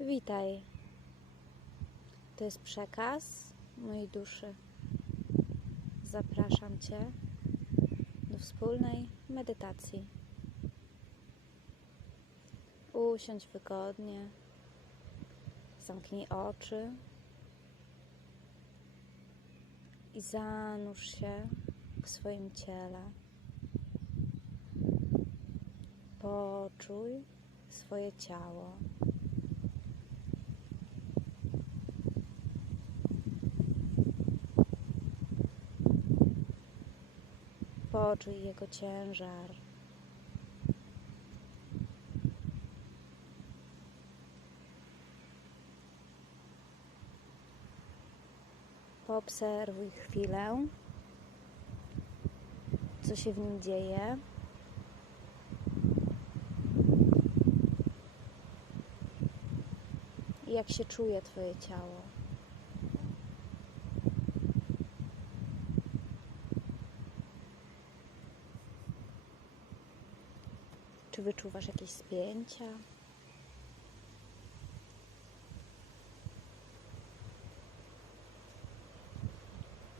Witaj. To jest przekaz mojej duszy. Zapraszam Cię do wspólnej medytacji. Usiądź wygodnie, zamknij oczy i zanurz się w swoim ciele. Poczuj swoje ciało. Poczuj jego ciężar. Poobserwuj chwilę, co się w nim dzieje. Jak się czuje Twoje ciało. Czy wyczuwasz jakieś spięcia?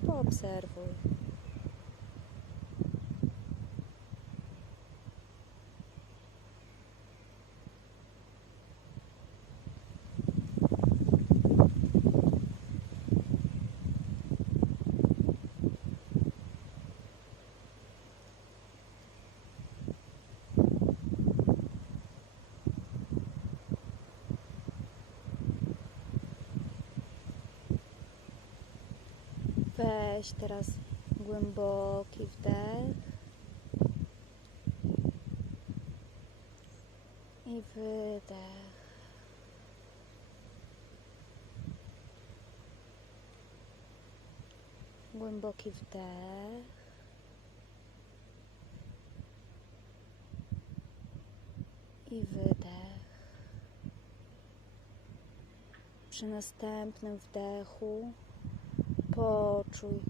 Poobserwuj. Weź teraz głęboki wdech i wydech. Głęboki wdech i wydech. Przy następnym wdechu Poczuj,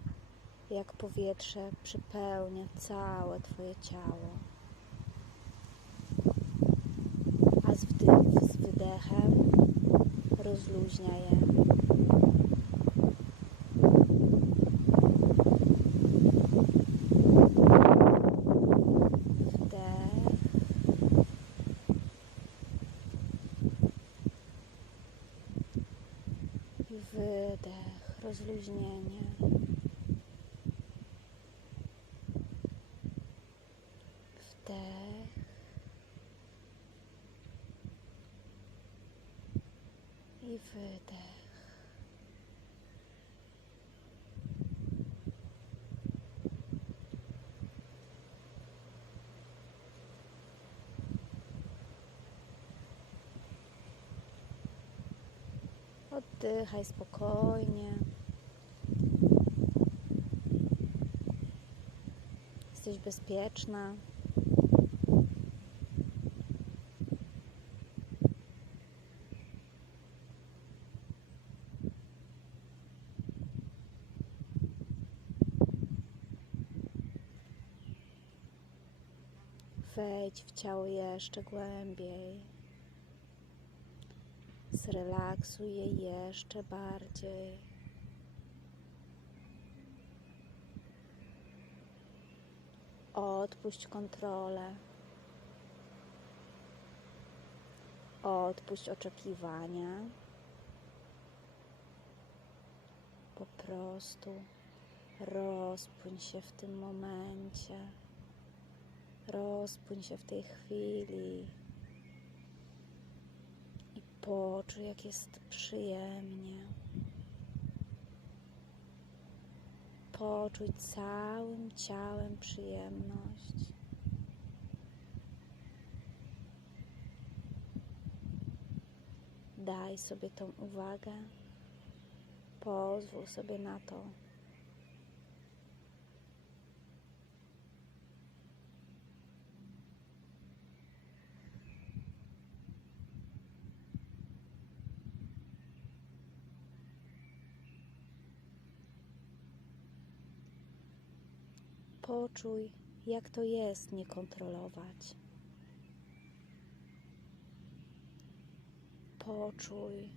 jak powietrze przypełnia całe Twoje ciało. A z, wdy- z wydechem rozluźnia je. Wydech, rozluźnienie. Wdech. I wydech. Oddychaj spokojnie. Jesteś bezpieczna. Wejdź w ciało jeszcze głębiej. Zrelaksuj je jeszcze bardziej. Odpuść kontrolę. Odpuść oczekiwania. Po prostu rozpłyń się w tym momencie. Rozpłyń się w tej chwili i poczuj, jak jest przyjemnie. Poczuj całym ciałem przyjemność. Daj sobie tą uwagę. Pozwól sobie na to. Poczuj, jak to jest nie kontrolować. Poczuj,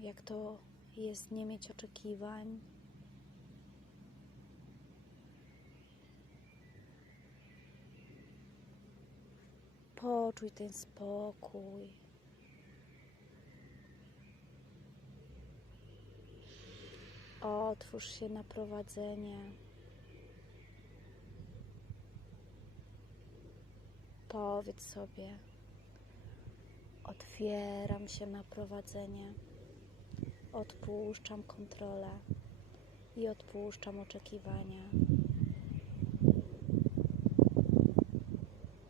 jak to jest nie mieć oczekiwań. Poczuj ten spokój. Otwórz się na prowadzenie. Powiedz sobie: Otwieram się na prowadzenie. Odpuszczam kontrolę i odpuszczam oczekiwania.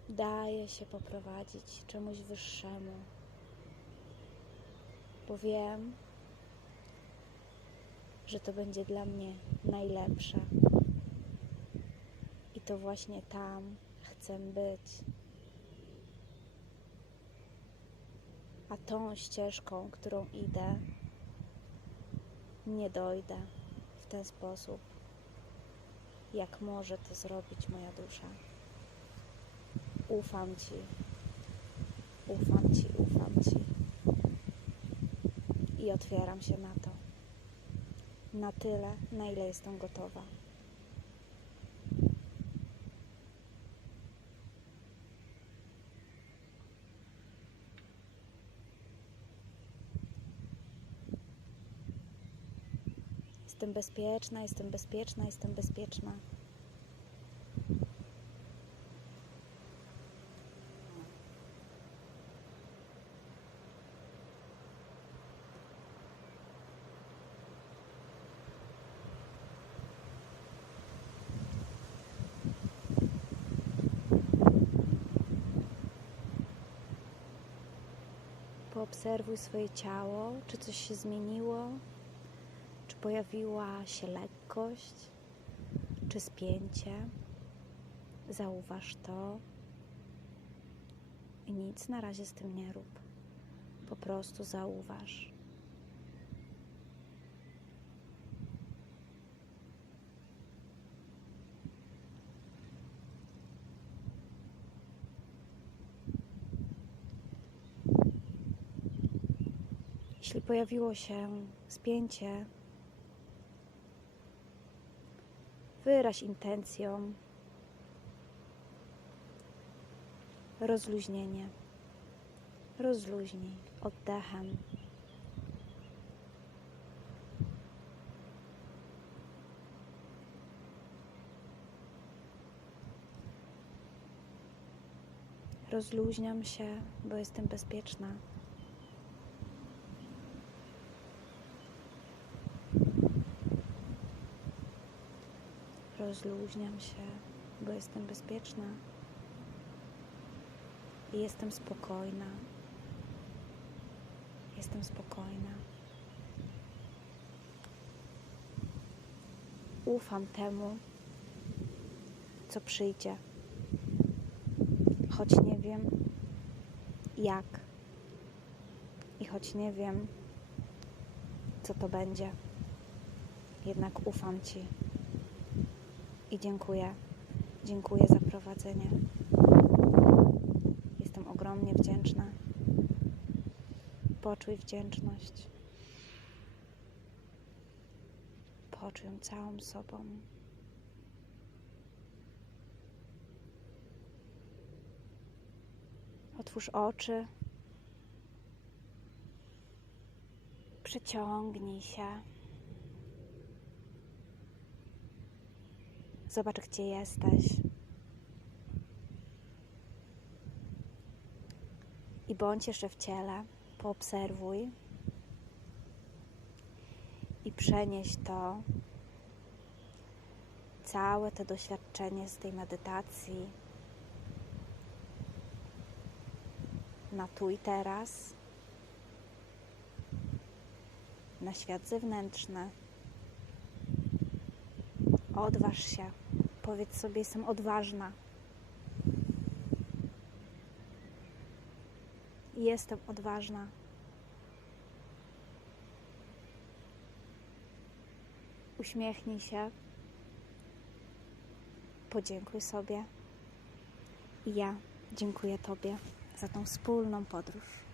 Daję się poprowadzić czemuś wyższemu, bo wiem, że to będzie dla mnie najlepsze. I to właśnie tam chcę być. A tą ścieżką, którą idę, nie dojdę w ten sposób, jak może to zrobić moja dusza. Ufam Ci, ufam Ci, ufam Ci. I otwieram się na to. Na tyle, na ile jestem gotowa. Jestem bezpieczna, jestem bezpieczna, jestem bezpieczna. Poobserwuj swoje ciało, czy coś się zmieniło, pojawiła się lekkość, czy spięcie. Zauważ to i nic na razie z tym nie rób. Po prostu zauważ. Jeśli pojawiło się spięcie, wyraź intencją rozluźnienie. Rozluźnij oddechem. Rozluźniam się, bo jestem bezpieczna. Rozluźniam się, bo jestem bezpieczna i jestem spokojna. Jestem spokojna. Ufam temu, co przyjdzie, choć nie wiem jak i choć nie wiem, co to będzie. Jednak ufam Ci i dziękuję. Dziękuję za prowadzenie. Jestem ogromnie wdzięczna. Poczuj wdzięczność. Poczuj ją całą sobą. Otwórz oczy. Przeciągnij się. Zobacz, gdzie jesteś. I bądź jeszcze w ciele. Poobserwuj. I przenieś to, całe to doświadczenie z tej medytacji na tu i teraz, na świat zewnętrzny. Odważ się. Powiedz sobie, jestem odważna. Jestem odważna. Uśmiechnij się. Podziękuj sobie. I ja dziękuję Tobie za tą wspólną podróż.